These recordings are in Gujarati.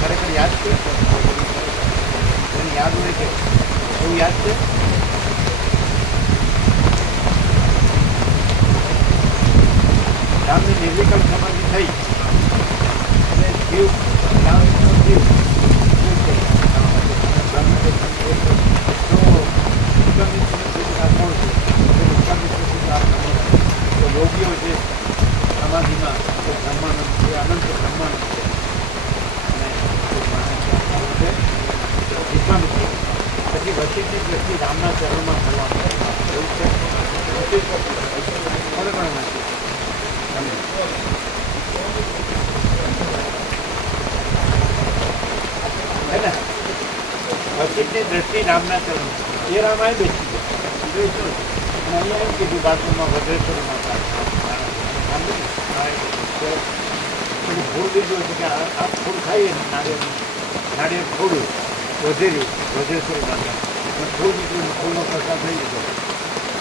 ખરેખર યાદ છે? એને યાદ હોય છે એવું યાદ છે? રામની નિર્વિકલ્પ સમાધિ થઈ અને જીવ રામનો જીવ યોગીઓ છે સમાધિમાં બ્રહ્માનંદ છે, અનંત બ્રહ્માનંદ છે અને વિશ્વામિત્ર પછી વશિષ્ઠની દ્રષ્ટિ રામના ચરણમાં થવાનું એવું છે. કોને કોને વાંચ્યું તમે? હે ને વશિષ્ઠની દ્રષ્ટિ રામના ચરણમાં એ રામાયણ બેસી ગયો શું અને અહીંયા એમ કીધું બાથરૂમમાં વજ્રેશ્વર માતા ફૂલ લીધું હતું કે આ ફૂલ ખાઈએ ને નાળિયેર થોડું વધેર્યું વજ્રેશ્વરી માતા અને ફૂલ નીકળ્યું, ફૂલનો પ્રસાદ થઈ ગયો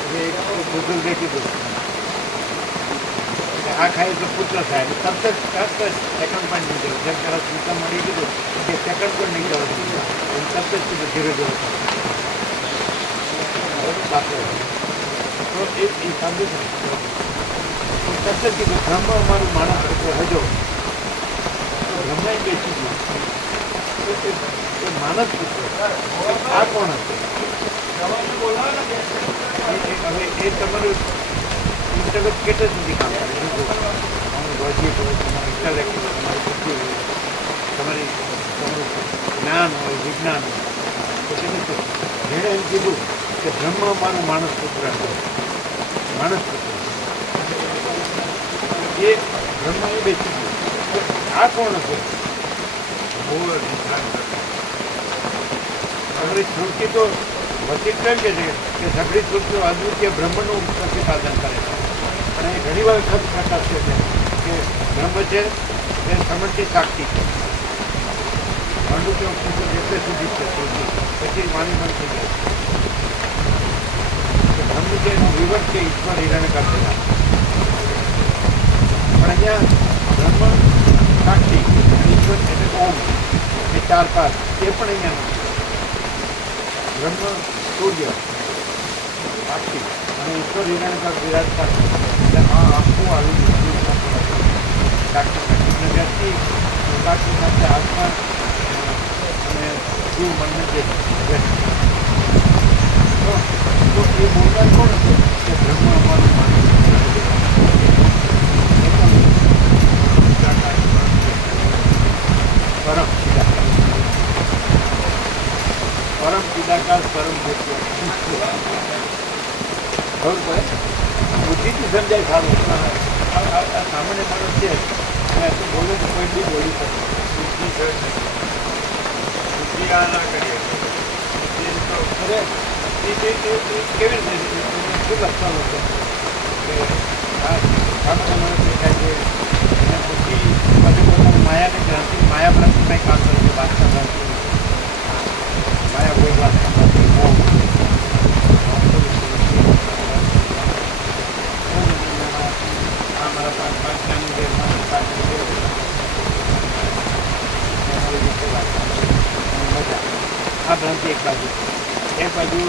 એટલે એક બુઝુર્ગે કીધું કે આ ખાઈએ તો પુત્ર થાય તરત જ સેકન્ડ પણ નહીં જવું. જેમ પેલા સૂતા મળી કીધું કે સેકન્ડ પણ નહીં જવું તરત જ કીધું ધીરે ધીરે બાપરે તો એ સાંભળ્યું છે તરત જ કીધું બ્રહ્મ અમારું માણસ પુત્ર હજો બ્રહ્મ બેસી ગયું એ માનસ પુત્ર આ કોણ હતું? હવે એ તમારું ઇન્ટરવ્યુ કેટલા સુધી કામ કરે? તમારું લોજિક હોય, તમારું ઇન્ટેલેક્ટ હોય, તમારી બુદ્ધિ હોય, તમારું જ્ઞાન હોય, વિજ્ઞાન હોય તો તેને જેણે એમ કીધું કે બ્રહ્મ અમારું માણસ પુત્ર હતો, માણસ પુત્ર એ બ્રહ્મ એ બેસી ગયું. આ કોણ હતું? તમારી સ્મૃતિ તો વચિત્ર એમ કે છે કે સઘળી સ્મૃતિઓ અદ્વિતીય બ્રહ્મનું પ્રતિપાદન કરે છે પણ એ ઘણી વાર ખત પ્રકાશ્ય છે કે બ્રહ્મ છે એ સમર્થિત સાક્ષી છે. પાંડુક્ય એટલે સુધી છે પછી વાણી પણ થઈ જાય છે બ્રહ્મ છે એનો વિવર્ત છે ઈશ્વર હિરણ કરતા પણ અહીંયા બ્રહ્મ સાક્ષી ઈશ્વર એટલે ઓમ એ ચાર પાસ એ પણ અહીંયા નથી. બ્રહ્મ સૂર્ય સાક્ષી અને ઈશ્વર હિરણ્યકર વિરાજતા એટલે આ આખું આવી સાક્ષી વ્યક્તિ સાક્ષી સાથે આત્મા અને જીવ મનને જે તો એ બોલનાર કોણ હતું કે બ્રહ્મ અમારું માનસ પરમ પિદાકાર પરમ ભૂત્ય ખબર પડે બુદ્ધિથી સમજાય સારું. આ સામાન્ય માણસ છે અને આટલું બોલે તો કોઈ બી બોલી શકે. બુદ્ધિ આ ના કરીએ અરે એ કેવી રીતે શું લખવાનું છે કે આ સામાન્ય માણસ દેખાય છે અને બુદ્ધિ પછી પોતાની માયાને ગ્રાંતિ માયા પ્રતિમાં કામ કરે છે. વાસ્તવ ગ્રાંતિ માયા કોઈ વાત આ ભ્રાંતિ એક બાજુ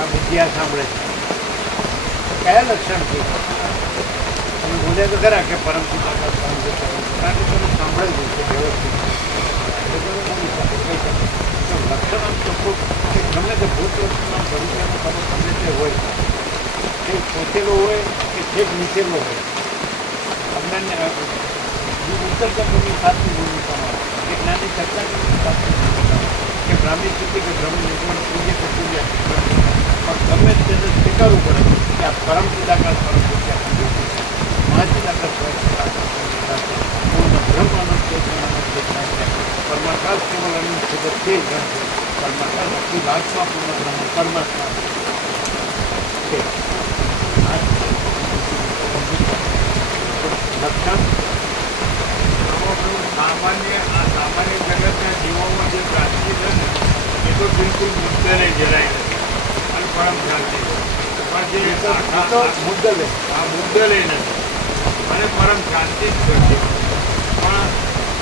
આ બુદ્ધિયા સાંભળે છે કયા લક્ષણથી તમે બોલ્યા તો ખરા કે પરમ પિતા પરમ પિતા કારણ કે તમે સાંભળેલું છે વ્યવસ્થિત લક્ષણ આમ ચોખ્ખું કે ગમે તે ભૂત લક્ષણના ભવિષ્યનો તમે ગમે તે હોય એ પોતેલો હોય કે છેક નીચેલો હોય અજ્ઞાનને ઉત્તર કંપની સાતની ભૂમિકામાં કે જ્ઞાનની ચર્ચાની સાતની ભૂમિકામાં કે બ્રાહ્મી સ્થિતિ કે બ્રહ્મ નિર્માણ સૂર્ય કે સૂર્ય પણ ગમે તેને સ્વીકારવું પડે કે આ પરમ પિદાકાર પરમ પૂજ્યા મહાચિદાકાર પૂર્ણ બ્રહ્મ અનંત પરમાકાશ કેવલ અનંત છે તે ગણ છે પરમાકાશ અખિલ આત્મા પૂર્ણ બ્રહ્મ પરમાત્મા છે. લક્ષણ સામાન્ય જગતના જીવોમાં જે પ્રાપ્તિ છે ને એ તો બિલકુલ મુદ્દલે જરાય નથી અને પરમ શાંતિ પણ જે મુદ્દલે મુદ્દલે નથી અને પરમ શાંતિ જ છે. પણ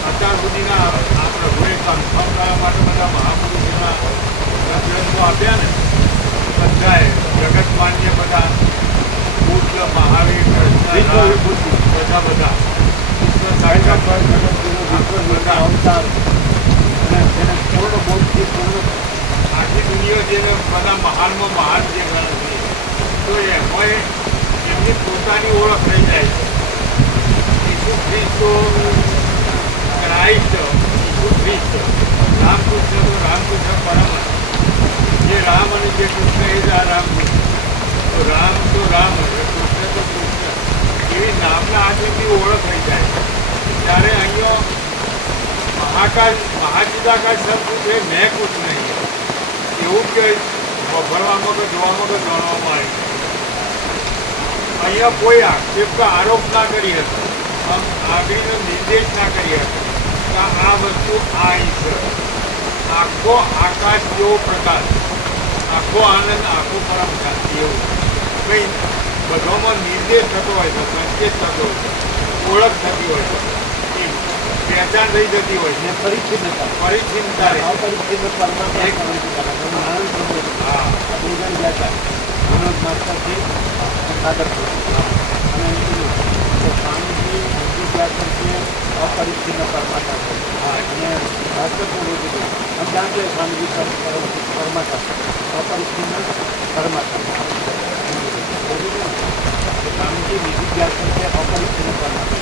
અત્યાર સુધીના આ પ્રભુ કન્ફર્મ કરવા માટે બધા મહાપુરુષોના ગ્રંથો આપ્યા ને બધાએ જગત માન્ય બધા બુદ્ધ મહાવીર બધા બધા અવતાર અને તેને પૂર્ણ બોધથી પૂર્ણ આખી દુનિયા જેને બધા મહાનમાં મહાન જે ગ્રંથ છે તો એમાં એમની પોતાની ઓળખ થઈ જાય છે. ઈસુ ખ્રિસ્ત ક્રાઇસ્ટ, ઈસુ ખ્રિસ્ત, રામકૃષ્ણ તો રામકૃષ્ણ પરમહંસ, જે રામ અને જે કૃષ્ણ એ જ આ રામકૃષ્ણ, તો રામ અને કૃષ્ણ તો કૃષ્ણ, એવી નામના આદમીની ઓળખ થઈ જાય. ત્યારે અહીંયા મહાચિદાકાશ શબ્દ છે મેં કુછ નહીં એવું કે ભણવામાં કે જોવામાં કે જાણવામાં આવ્યું. અહીંયા કોઈ આક્ષેપ કે આરોપ ના કરી હતો, આગળનો નિર્દેશ ના કરી હતો કે આ વસ્તુ આ છે. આખો આકાશ જેવો પ્રકાશ, આખો આનંદ, આખો પરમ શાંતિ એવું કંઈ બધામાં નિર્દેશ થતો હોય છે, સંકેત થતો હોય છે, ઓળખ થતી હોય છે, પહેચાન થઈ જતી હોય છે. પરિચ્છિન્નતા મનોજ માસ્ટરથી સાદર અને સ્વામીજી વિદ્યાર્થી છે અપરિચ્છિન્ન પરમાત્મા છે. અને ભાસ્કરપુર કીધું આમ જાણતો સ્વામીજી પરમાત્મા અપરિચ્છિન્ન પરમાત્મા. સ્વામીજી વિદ્યાર્થી છે અપરિચ્છિન્ન પરમાત્મા.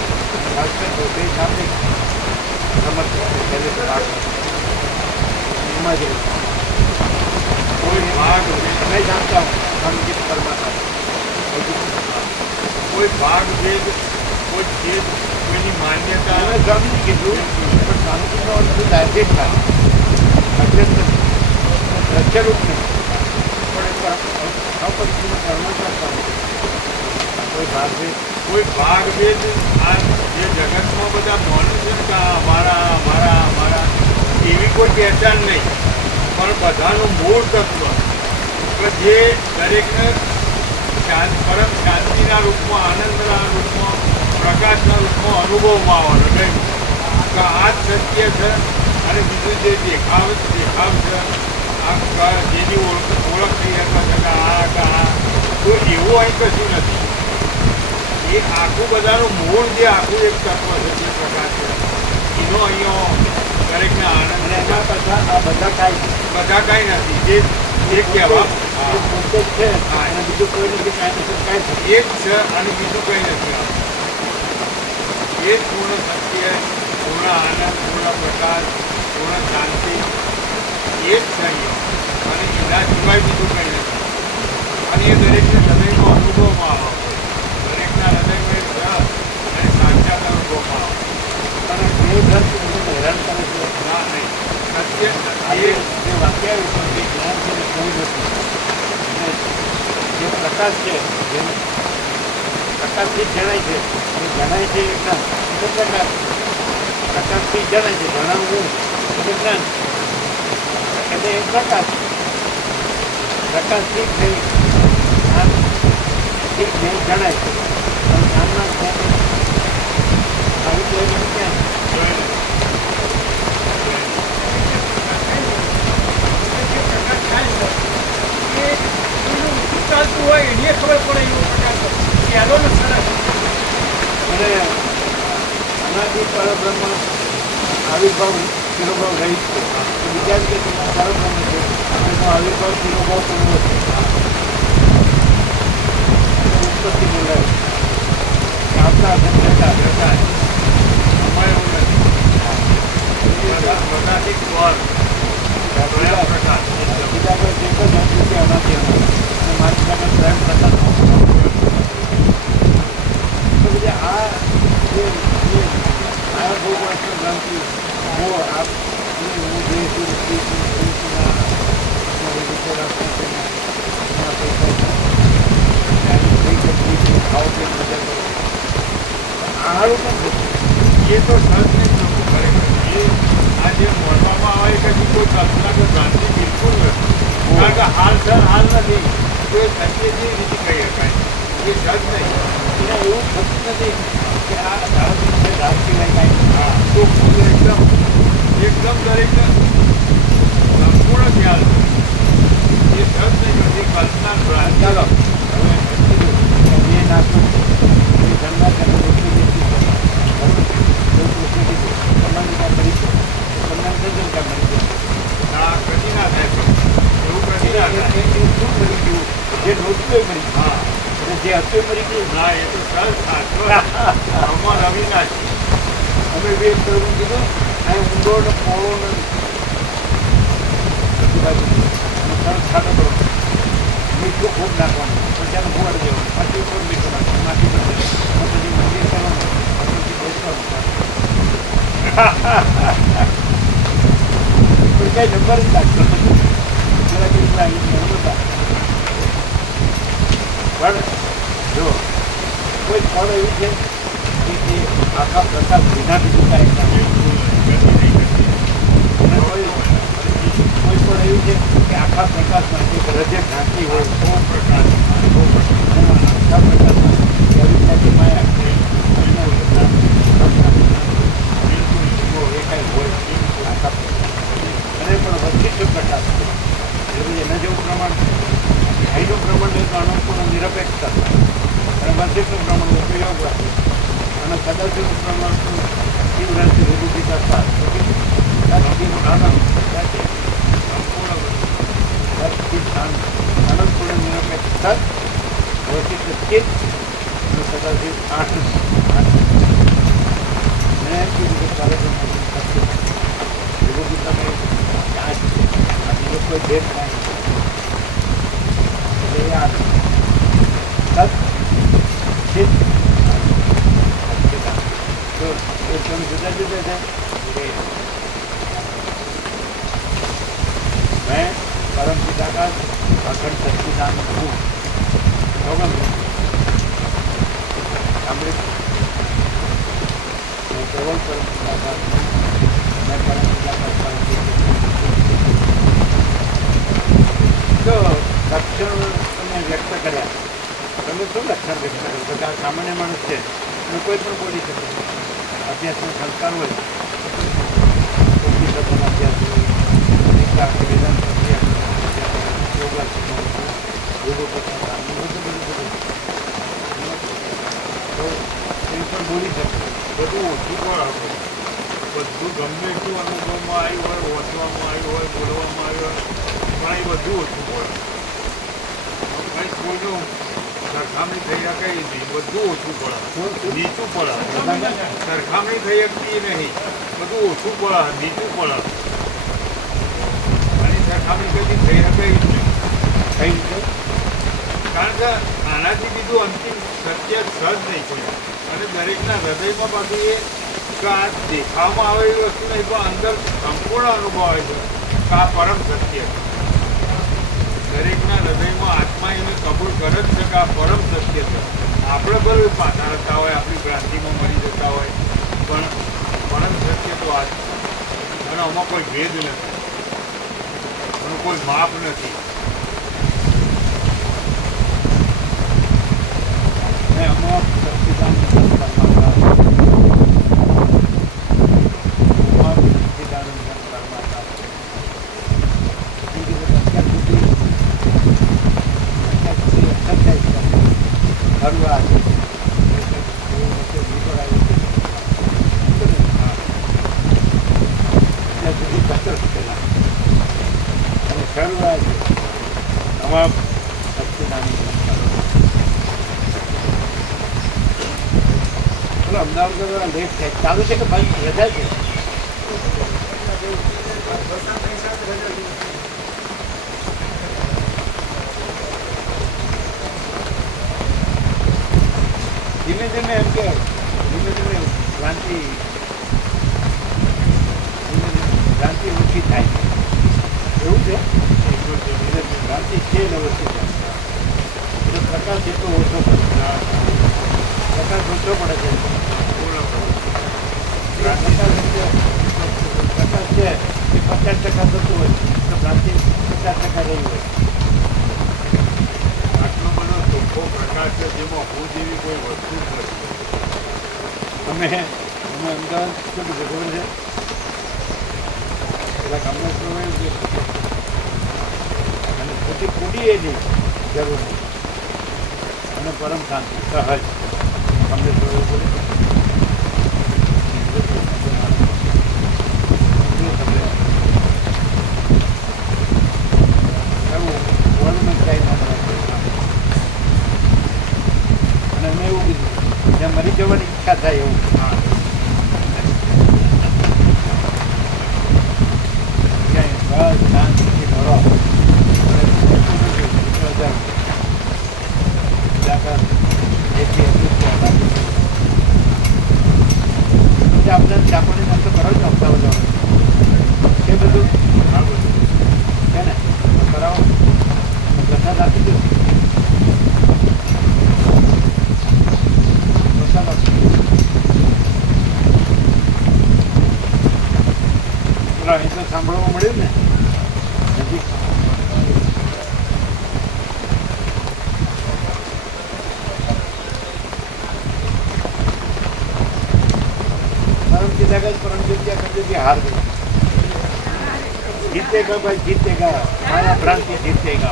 ભાસ્કર બે સાથે સમર્થ પહેલે ભાગ એમાં જ કોઈ ભાગ નહીં જાણતા સ્વામીજી પરમાત્મા કોઈ ભાગ ભેદ કોઈ છેદ કોઈની માન્યતા અમે સ્વામીજી કીધું પણ સ્વામીજીનો ડાયરેક્ટ થાય અત્યંત પ્રત્યરૂપ નથી પણ અપરિચ્છિન્ન પરમાત્મા સ્વામી કોઈ ભાગ ભેદ આ જે જગતમાં બધા માને છે ને કે અમારા એવી કોઈ પહેચાન નહીં, પણ બધાનું મૂળ તત્વ કે જે દરેકને પરમ શાંતિના રૂપમાં, આનંદના રૂપમાં, પ્રકાશના રૂપમાં અનુભવમાં આવવાનો નહીં કે આ જ સત્ય છે અને બીજું જે દેખાવ છે આ જેની ઓળખ થઈ શકે છે કે આ તો એવું અહીં કશું નથી. એ આખું બધાનું મૂળ જે આખું એક તત્વ છે જે પ્રકાશ છે એનો અહીંયા દરેકને આનંદ. અને એના કરતાં આ બધા કાંઈ નથી જે એક કહેવા પોતે છે અને બીજું કોઈ નથી, કાંઈ નથી, કાંઈ એક છે અને બીજું કંઈ નથી. એ જ પૂર્ણ સત્ય, પૂર્ણ આનંદ, પૂર્ણ પ્રકાશ, પૂર્ણ શાંતિ એ જ છે અહીંયા. અને એના સિવાય બીજું કંઈ નથી. અને એ દરેકને હૃદયનો અનુભવમાં આવે, દરેકના હૃદયમાં એક રસ અને સાક્ષાત અનુભવમાં આવે. અને જે ગ્રંથ મને હેરાન કરે છે ના નહીં સત્ય એ જે વાક્ય આવ્યું જે જ્ઞાન છે ને કોઈ નથી. અને જે પ્રકાશ છે જેને પ્રકાશથી જણાય છે એ જણાય છે એ જ્ઞાન એ પ્રકાશ. પ્રકાશથી જણાય છે જણાવવું એ જ્ઞાન એટલે એ પ્રકાશ. પ્રકાશથી થઈ જ્ઞાનથી જણાય છે પણ જ્ઞાનના જ્ઞાન આવી તો એમ ક્યાં ચાલતું હોય એને ખબર પડે એવો પ્રકાશ પહેલો ને સરસ. અને અનાદિ પરબ્રહ્મ આવિર્ભાવ તિરોભાવ રહી છે બીજા કે પરબ્રહ્મ છે એનો આવિર્ભાવ તિરોભાવ પૂર્વ છે. ઉત્પત્તિ બોલાય આવતા જતા સમય એવું નથી બધાથી સ્વર પ્રકાશ બીજા કોઈ જે કોઈ જંતુ છે એનાથી અને મારી સાથે સ્વયં પ્રકાશ. તો બીજા આ જે મારા બહુ વર્ષનો ગ્રંથિ હું જે આહારું પણ એ તો સર્ચ નહીં થતું ખરેખર. એ આ જે મળવામાં આવે કે કોઈ કલ્પના કે ભ્રાંતિ બિલકુલ નથી. કારણ કે હાલ નથી તો એ સત્ય જેવી રીતે કહી શકાય એ સર્ચ નહીં. એને એવું થતું નથી કે આ રાત સિવાય કાંઈ હા તો એકદમ દરેકને સંપૂર્ણ ખ્યાલ છે. એ શબ્દ નથી કલ્પના ભ્રાંતિ. ચાલો હવે એ નાખો એ જમના તેને રોટલી જેટલી બરાબર એવું કૃષ્ણ કીધું તમારી ત્યાં કરી છે તમને સજ્જન કા મળી ગયું. હા કદી ના થાય એવું કદી ના થાય. એ શું મળી ગયું જે નહોતું એ મળી ગયું. હા જે હતું એ મળી ગયું. ના એ તો સર સાચો અમર અવિનાશી. અમે બે કરવું કીધું અહીં ઊંડો ને પોળો ને બધી બાજુ અને સરસ ખાતો કરો મીઠું ખૂબ નાખવાનું પછી આને ભોળ દેવાનું પાછી ઉપર મીઠું નાખવાનું માટી પર પછી મંદિર કરવાનું પછી બેસવાનું પણ કઈ નંબર જ લાગતો જરા કઈ નંબર પણ જો કોઈ ફળ એવું છે કે આખા પ્રકાશ વિના બીજું કાંઈ ના કોઈ પણ એવું છે કે આખા પ્રકાશમાં એક હૃદય ઢાંકી હોય બહુ પ્રકાશ આખા પ્રકાશમાં એવી માયા છે એ કાંઈ હોય આખા અને પણ વચ્ચે પ્રકાશ છે એટલે એના જેવું પ્રમાણ હાઈનું પ્રમાણ છે તો અનુકૂળ નિરપેક્ષતા અને વચ્ચેનું પ્રમાણ ઉપયોગ રાખે અને કદાચનું પ્રમાણ તીવ્રથી વિરુદ્ધિતા આનંદ અનંતપૂર્ણ નિરપેક્ષતા ભૌતિક ચિત્ત અને કદાચિત આનંદ મેં કીધું કે કાર્યક્રમ વિરુદ્ધિતામાં આ કોઈ ભેદ કાંઈ એટલે આ સત ચિત્ત એકદમ જુદા જુદા છે. મેં પરમ પિતાકાશ અખંડ સચ્ચિદાનંદ હું બરાબર અમૃત મેં કેવલ પરમ પિતાકાશ મેં પરમ પિતાકાશ તો લક્ષણ તમે વ્યક્ત કર્યા તમે શું લક્ષણ વ્યક્ત કરો કે આ સામાન્ય માણસ છે અને કોઈ પણ બોલી શકે અભ્યાસનો સંસ્કાર હોય પુસ્તકોનો અભ્યાસ હોય વેદાંત અભ્યાસ યોગાસનો યોગો કરતા બધું તો એ પણ બોલી શકે બધું ઓછું પણ આપણે બધું ગમે એટલું અનુભવમાં આવ્યું હોય વાંચવામાં આવ્યું હોય બોલવામાં આવ્યું હોય પણ એ બધું ઓછું પડે કંઈક કોઈનું સરખામણી થઈ શકે નહીં બધું ઓછું પડે નીચું પડે સરખામણી થઈ શકતી નહીં બધું ઓછું પડે નીચું પડે અને સરખામણી કદી થઈ શકે જ નહીં કઈ રીતે કારણ કે આનાથી બીજું અંતિમ સત્ય સજ નહીં કોઈ અને દરેકના હૃદયમાં પાછું એ કે આ દેખાવમાં આવે એવી વસ્તુ નહીં પણ અંદર સંપૂર્ણ અનુભવ આવે છે કે આ પરમ સત્ય છે. દરેકના હૃદયમાં આત્મા એને કબૂલ કરે જ છે કે આ પરમ સત્ય છે. આપણે ભલે પાછા રહેતા હોય આપણી ભ્રાંતિમાં મરી જતા હોય પણ પરમ સત્ય તો આ છે અને આમાં કોઈ ભેદ નથી એનું કોઈ માપ નથી. અમુક સચ્ચિદાનંદ પરમાત્મા અમદાવાદ લેટ થાય ચાલુ છે કે ભાઈ રજા છે ધીમે ધીમે એમ કે ધીમે ધીમે ભ્રાંતિ ઓછી થાય એવું છે ભ્રાંતિ છે ને ઓછી થાય એટલે પ્રકાશ જેટલો ઓછો પડે પ્રકાશ ઓછો પડે છે પ્રકાશ છે એ 50% થતું હોય તો ભ્રાંતિ 50% રહી હોય. આટલો બધો ચોખ્ખો પ્રકાશ છે જેમાં હું જેવી કોઈ વસ્તુ જ નથી. અમે અમદાવાદ શું કીધું ખબર છે પેલા કમલેશ્વર હોય અને ખોટી ખોટી એ નહીં જરૂર નહીં અને પરમ શાંતિ સહજ કમલેશ્વર બોલે અને મેં એવું કીધું ત્યાં મરી જવાની ઈચ્છા થાય એવું ક્યાંય બસ શાંતિથી ભરો આપણે ચાપણી નામ તો કરો છો અમદાવાદ એ બધું છે ને કરાવો પ્રસાદ આપી દો પ્રસાદ આપી દો અહીં તો સાંભળવા મળ્યું ને નજીક हार गई जीतेगा भाई जीतेगा माया भ्रांति जीतेगा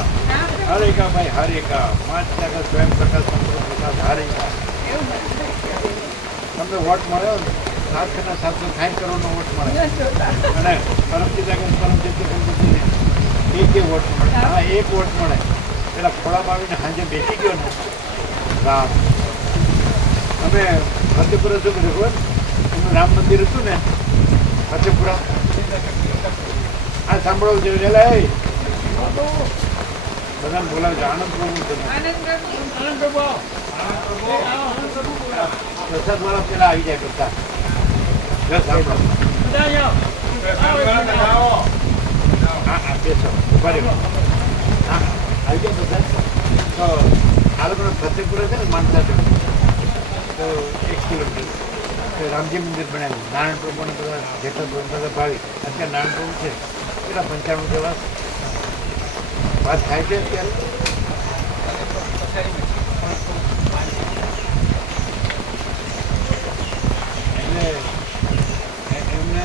हारेगा भाई हारेगा मान्यता स्वयं प्रकाश प्रकाश हारेगा તમને વોટ મળ્યો 7,760 કરોડનો વોટ મળે અને એક વોટ મળે હા એક વોટ મળે પેલા ખોળામાં આવીને સાંજે બેસી ગયો ને રામ અમે ફતેપુરા શું કર્યું એનું રામ મંદિર હતું ને ફતેપુરા આ સાંભળવું જોઈએ પેલા એ બધાને બોલાવે આનંદ પ્રભુ પ્રસાદ વાળા પેલા આવી જાય બધા હા બેસો ઉભા રહ્યો હા આવી જાય બધા તો આ લોકો ફતેપુરા છે ને માનતા તો 1 કિલોમીટર રામજી મંદિર બનાવ્યું નારાયણ પ્રભુને બધા જેઠા બધા ભાવી અત્યારે નારાયણ પ્રભુ છે કેટલા 95 જેવા વાત થાય છે અત્યારે એટલે એમને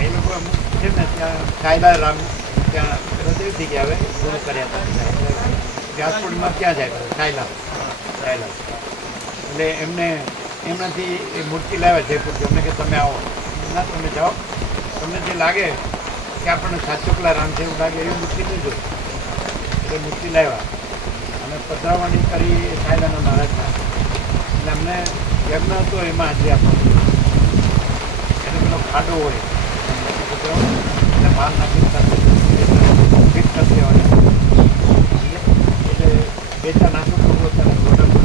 એ લોકો અમુક છે ને ત્યાં કાયદા રામ ત્યાં હૃદય થઈ ગયા હવે પૂરું કર્યા હતા વ્યાસપુરમાં ક્યાં જાય કાયલા એટલે એમને એમનાથી એ મૂર્તિ લાવ્યા જયપુરથી અમને કે તમે આવો ના તમે જાઓ તમને જે લાગે કે આપણને સાચોકલા રામ છે એવું લાગે એવી મૂર્તિ નહીં જોઈ એટલે મૂર્તિ લાવ્યા અને પધરાવણી કરી એ કાયદાના મહારાજના એટલે અમને યજ્ઞ હતો એમાં હાજરી આપવાનું એને પેલો ખાડો હોય એટલે માલ નાખી ફિટ કરી દેવાની એટલે બે ચાર નાખું તો પોતાના પ્રોડક્ટ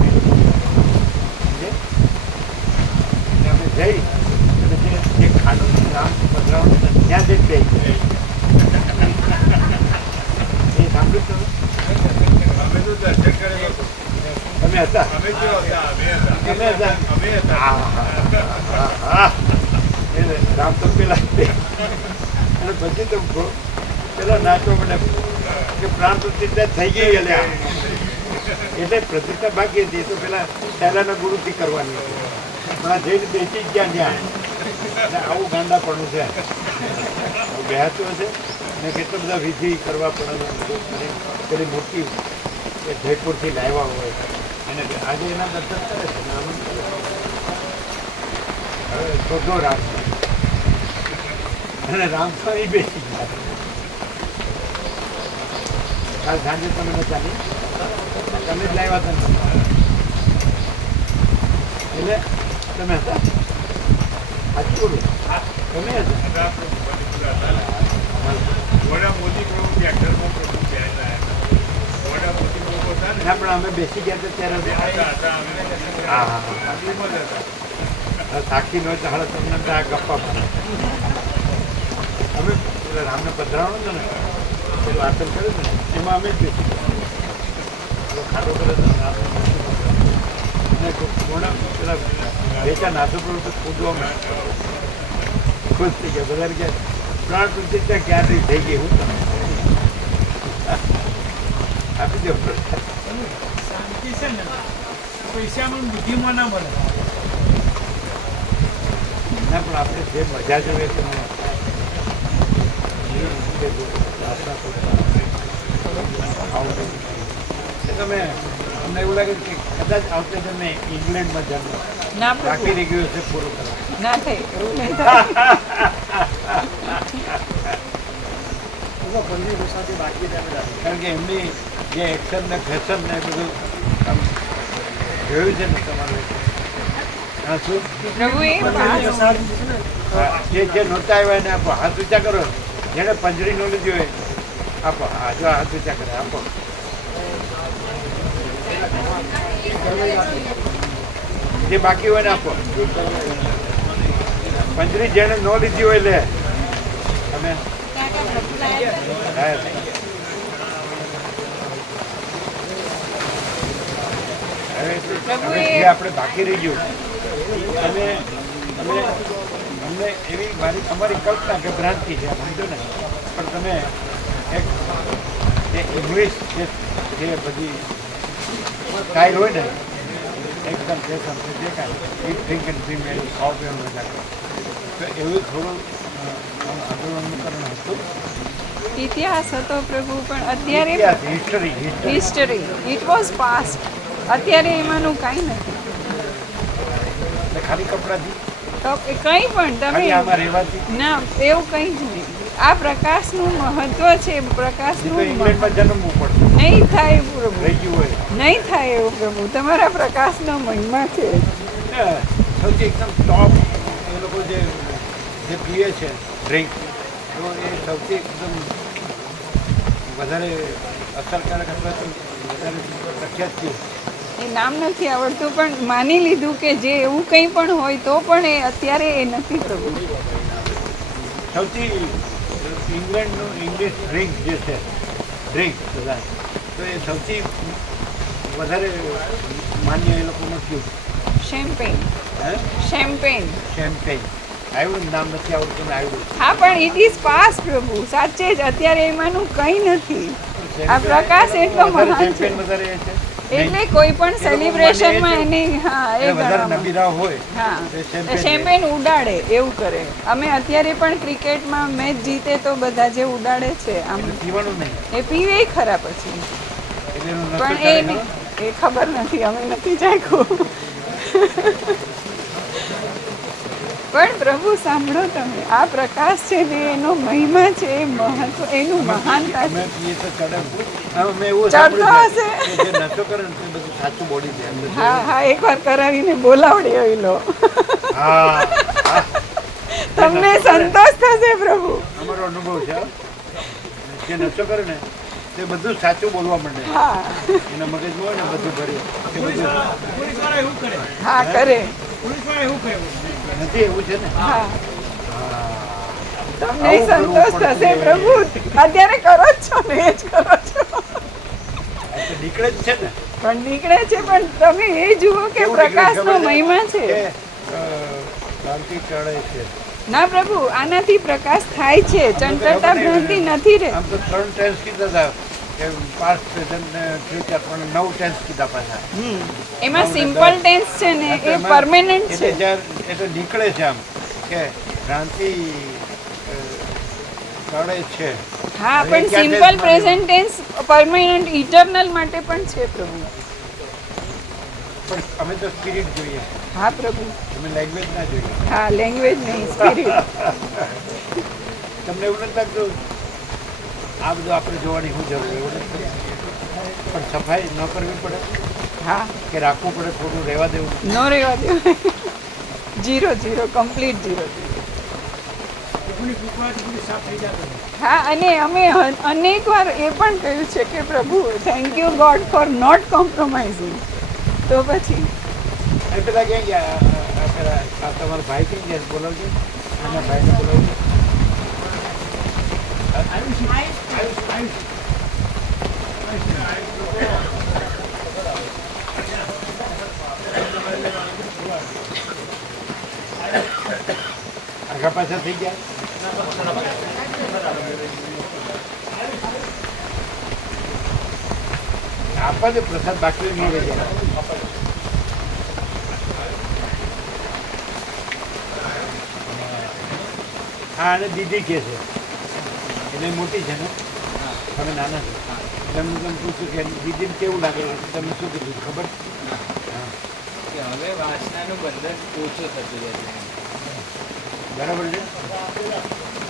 અમે જઈ અને જે ખાડો રામ પધરાવવાનું ત્યાં જ બે એ સાંભળ્યું તમે હતા રામ તો પેલા અને પછી તો પેલા નાચો મને કે પ્રાણ પ્રતિષ્ઠા થઈ ગઈ એટલે પ્રતિષ્ઠા બાકી હતી તો પેલા પહેલાના ગુરુથી કરવાની હતી પણ જઈને બેસી જ ગયા ત્યાં એટલે આવું ગાંડાપણું છે બેહાતું હશે અને કેટલા બધા વિધિ કરવા પડે પેલી મૂર્તિ એ જયપુરથી લાવ્યા હોય અને આજે એના દર્શન કરે છે નામન કરે હવે શોધો રામ અને રામ તો અહીં બેસી ગયા કાલ સાંજે તમે નતા નહીં તમે જ લાવ્યા હતા એટલે તમે હતા સાચું તમે હતા પણ અમે બેસી ગયા હતા ત્યારે સાક્ષી નો હાલ તમને આ ગપ્પા પડે અમે રામને પધરાવવાનું છે ને પેલું આસન કર્યું ને એમાં અમે જ બેસી ગયા ખાડો કરે અને કોણા પેલા વેચા નાતો પડ્યું તો કૂદવામાં ખુશ થઈ ગયા બધા ગયા પ્રાણ પ્રતિષ્ઠા ક્યાંથી થઈ ગઈ હું તમે આપી દો શાંતિ છે ને પૈસામાં બુદ્ધિમાં ના મળે ના પણ આપણે જે મજા જોઈએ તો તમે અમને એવું લાગે કે કદાચ આવતે તમે ઇંગ્લેન્ડમાં જન્મ ના બાકી પ્રભુ રહી ગયું છે પૂરું કરવા. ના થાય એવું નહીં થાય કારણ કે એમની જે એક્શન ને ફેશન ને બધું આમ જોયું છે ને તમારે હા શું પ્રભુ એ પાસ હા, જે નહોતા આવ્યા એને આપો હાથ ઊંચા કરો જેને પંજરી નો લીધી હોય આપો હા જો હાથ ઊંચા કરે આપો જે બાકી હોય ને આપો પંજરી જેને ન લીધી હોય લે તમે હા. હવે જે આપણે બાકી રહી ગયું તમે તમે અમને એવી અમારી કલ્પના કે ભ્રાંતિ છે સમજો ને પણ તમે એક જે ઇંગ્લિશ જે બધી સ્ટાઇલ હોય ને એકદમ ફેશન છે જે કાંઈ ડ્રિંક એન્ડ ડ્રીમ એવું ખાવ પીવાનું મજા કરે તો એવું થોડું આંદોલનકરણ હતું ઇતિહાસ હતો પ્રભુ પણ અત્યારે history history it was past અત્યારે એમાંનું કાંઈ નથી ખાલી કપડાથી તો એ કંઈ પણ ખાલી આમાં તમે રહેવાથી ના એવું કંઈ જ નહીં આ પ્રકાશનું મહત્વ છે એ તો પ્રકાશનું ઇંગ્લેન્ડમાં જન્મવું પડશે નહીં થાય એવું પ્રભુ રહી ગયું હોય નહીં થાય એવું પ્રભુ તમારા પ્રકાશનો મહિમા છે સૌથી એકદમ ટોપ એ લોકો જે પીએ છે ડ્રિંક તો એ સૌથી એકદમ વધારે અસરકારક અથવા તો વધારે પ્રખ્યાત છે એ નામ નથી આવડતું પણ માની લીધું કે જે એવું કંઈ પણ હોય તો પણ એ અત્યારે એ નથી પ્રભુ સૌથી ઇંગ્લેન્ડનું ઇંગ્લિશ ડ્રિંક જે છે ડ્રિંક બધા તો એ સૌથી વધારે માન્ય એ લોકોનું થયું શેમ્પેન હે શેમ્પેન શેમ્પેન આવ્યું ને નામ નથી આવડતું ને આવ્યું હા પણ ઇટ ઇઝ પાસ્ટ પ્રભુ સાચે જ અત્યારે એમાંનું કંઈ નથી આ પ્રકાશ એટલો મહાન છે શેમ્પેન વધારે એ છે એટલે કોઈ પણ એ લોકો સેલિબ્રેશનમાં માને એને હા એ એ વધારે ગણવામાં નબીરા હોય હા એ champagne શેમ્પેન ઉડાડે એવું કરે અમે અત્યારે પણ ક્રિકેટમાં મેચ જીતે તો બધા જે ઉડાડે છે આમ એટલે પીવાનું નહીં એ પીવે ખરા પછી એટલે એનો નશો પણ ચડે એ ખરો? એ ખબર નથી અમે નથી ચાખ્યું પણ પ્રભુ સાંભળો તમે આ પ્રકાશ છે ને એનો મહિમા છે એ મહત્વ એનું મહાનતા છે અમે પીએ તો ચડે અમે એવું ચડતો સાંભળ્યું છે હશે. કે જે નશો કરે ને તે બધું સાચું બોડી છે અંદર હા હા એકવાર કરાવીને બોલાવડી હોય લો હા હા. તમને સંતોષ થશે પ્રભુ અમારો અનુભવ છે હો. જે નશો કરે ને તે બધું સાચું બોલવા માંડે હા એના મગજમાં હોય ને બધું ભર્યું એ બધું પોલીસવાળા એવું કરે હા કરે પોલીસવાળા એવું કરે નથી એવું છે ને હા હા. તમને આવું કરવું સંતોષ પડશે. થશે પ્રભુ અત્યારે કરો જ છો ને એ જ કરો છો આ તો નીકળે જ છે ને પણ નીકળે છે પણ તમે એ જુઓ કે કેવું નીકળે પ્રકાશનો ખબર મહિમા છે કે, ભ્રાંતિ ચડે છે ના પ્રભુ આનાથી પ્રકાશ થાય છે ચંચળતા ભ્રાંતિ નથી રે આમ તો 3 ટેન્સ કીધા હતા કે પાસ્ટ પ્રેઝન્ટ ને ફ્યુચર પણ 9 ટેન્સ કીધા પાછા એમાં સિમ્પલ ટેન્સ છે ને એ પરમેનન્ટ છે એટલે નીકળે છે આમ કે ભ્રાંતિ ચડે છે હા હવે પણ ક્યાં સિમ્પલ tense માં પ્રેઝન્ટ ટેન્સ પરમેનન્ટ ઇટરનલ માટે પણ છે પ્રભુ પણ અમે તો સ્પિરિટ જોઈએ હા પ્રભુ અમે લેંગ્વેજ ના જોઈએ હા લેંગ્વેજ નહીં સ્પિરિટ તમને એવું નથી લાગતું આ બધું આપણે જોવાની શું જરૂર એવું નથી પણ સફાઈ ન કરવી પડે હા કે રાખવું પડે થોડું રહેવા દેવું નો રહેવા દે જીરો જીરો કમ્પ્લીટ જીરો પ્રભુની કૃપાથી બધું સાફ થઈ જતું હા અને અમે અનેક વાર એ પણ કહ્યું છે કે પ્રભુ thank you God for not compromising તો પછી એ પેલા ક્યાં ગયા પેલા આ તમારા ભાઈ ક્યાં ગયા બોલાવજો એના ભાઈને બોલાવજો આગા પાછા થઈ ગયા આપવા દે પ્રસાદ બાકી નહીં રહી જાય હા અને દીદી કે છે એટલે મોટી છે ને તમે નાના છો તમને તમે પૂછ્યું કે દીદીને કેવું લાગે તમે શું કીધું ખબર હા કે હવે વાસનાનું બંધન ઓછું થતું જશે. બરાબર છે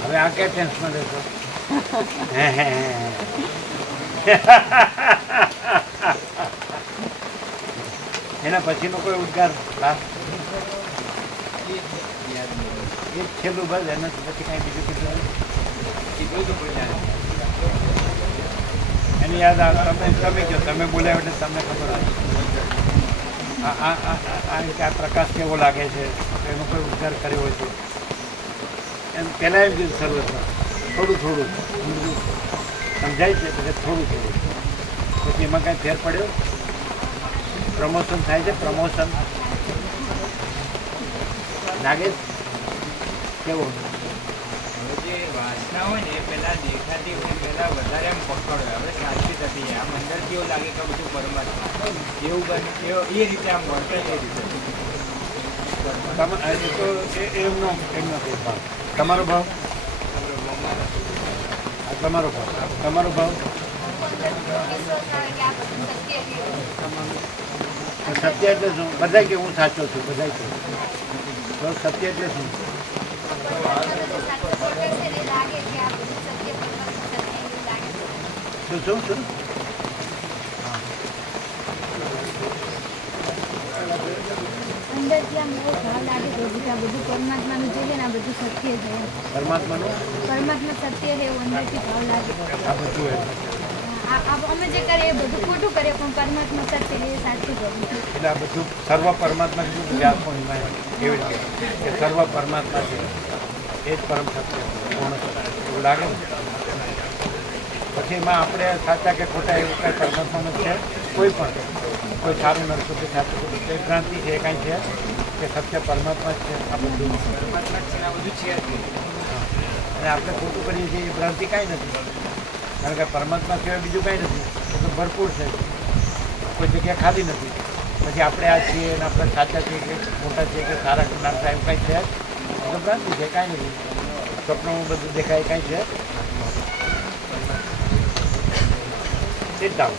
હવે આ ક્યાં ટેન્શનમાં રહેશો હે હે એના પછીનો કોઈ ઉદ્ગાર લાસ્ટ યાદ નહીં. એ છેલ્લું બસ એના પછી કાંઈ બીજું કીધું કીધું તો પણ યાદ નહીં. એની યાદ આવે તમે કહો તમે બોલ્યા એટલે તમને ખબર આવે કે આ પ્રકાશ કેવો લાગે છે એનો કોઈ ઉદ્ગાર કર્યો હોય તો એમ પહેલાં એમ કીધું શરૂઆતમાં થોડું થોડું સમજાય છે પછી થોડું થોડું પછી એમાં કાંઈ ફેર પડ્યો પ્રમોશન થાય છે પ્રમોશન નાગેશ કેવો હવે જે વાસના હોય ને એ પહેલા દેખાતી હોય પહેલા વધારે એમ પકડ હોય. હવે સાચી થતી જાય આમ અંદરથી એવું લાગે કે બધું પરમાત્મા જેવું બને એ રીતે આમ વર્તે એ રીતે એ તો એમનો ફેરફાર તમારો ભાવ આ તમારો ભાવ સત્ય એટલે શું બધા કે હું સાચો છું બધા કે સત્ય એટલે શું શું શું અંદરથી આમ એવો ભાવ લાગે છે કે આ બધું પરમાત્માનું જે છે ને આ બધું સત્ય છે પરમાત્માનું પરમાત્મા સત્ય છે એવું અંદરથી ભાવ લાગે આ બધું એમ. અમે જે કરીએ એ બધું ખોટું કરીએ પણ પરમાત્મા સત્ય છે એ સાચું કરું છું. એટલે આ બધું સર્વ પરમાત્મા કીધું વ્યાસપૂર્ણિમા એવી રીતે કે સર્વ પરમાત્મા છે એ જ પરમ સત્ય છે પૂર્ણ સત્ય એવું લાગે ને પછી એમાં આપણે સાચા કે ખોટા એવું કાંઈ પરમાત્માનું છે કોઈ પણ કોઈ સારું નરસું કે સાચું ખોટું એ ભ્રાંતિ છે એ કાંઈ છે કે સત્ય પરમાત્મા જ છે આ બધું પરમાત્મા છે ને આ બધું છે જ નહીં. અને આપણે ખોટું કરીએ છીએ એ ભ્રાંતિ કાંઈ નથી કારણ કે પરમાત્મા સિવાય બીજું કાંઈ નથી એ તો ભરપૂર છે કોઈ જગ્યા ખાલી નથી પછી આપણે આ છીએ અને આપણે સાચા છીએ કે મોટા છીએ કે સારા જ્ઞાનતા એવું કાંઈ છે એ તો ભ્રાંતિ છે કાંઈ નથી સ્વપ્નમાં બધું દેખાય કાંઈ છે Sit down.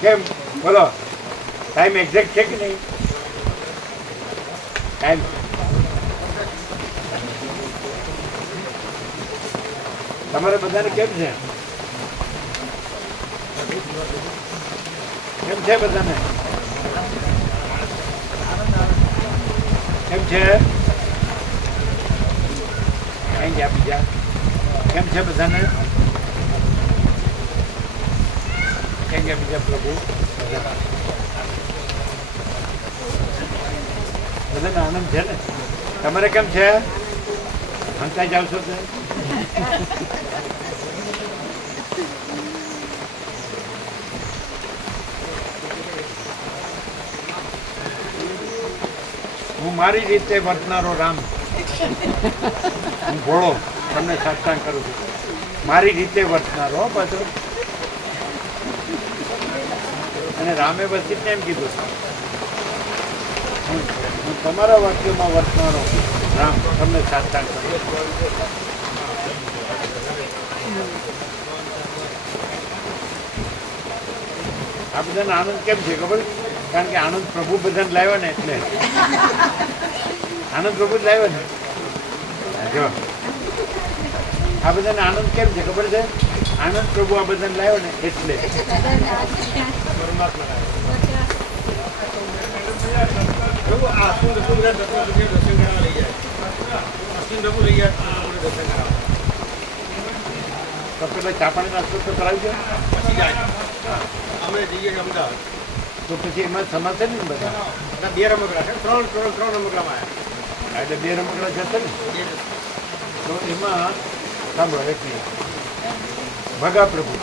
કેમ બોલો ટાઈમ એક્ઝેક્ટ છે કે નહીં ટાઈમ તમારે બધાને કેમ છે બધાને કેમ છે કઈ ગયા બીજા કેમ છે બધાને કેમ ગયા બીજા પ્રભુ બધાને આનંદ છે ને તમારે કેમ છે હંતા જાવ છો તે હું મારી રીતે વર્તનારો રામ હું ભોળો તમને સાષ્ટાંગ કરું છું મારી રીતે વર્તનારો બધું અને રામે વસીને એમ કીધું હું તમારા વાક્યોમાં વર્તનારો રામ તમને સાષ્ટાંગ કરું આ બધાને આનંદ કેમ છે ખબર કારણ કે આનંદ પ્રભુ બધાને લાવ્યો ને એટલે આનંદ પ્રભુ જ લાવ્યો ને જો આ બધાને આનંદ કેમ છે ખબર છે આનંદ પ્રભુ આ બધાને લાવ્યો ને એટલે તો પેલા ચાપાણી નાસ્તો તો કરાવજો અમે જઈએ છીએ અમદાવાદ તો પછી એમાં સમાશે ને બધા બે રમકડા છે ત્રણ રમકડામાં એટલે બે રમકડા જશે ને આવ્યા તો એમાં સાંભળો એક મિનિટ ભગા પ્રભુ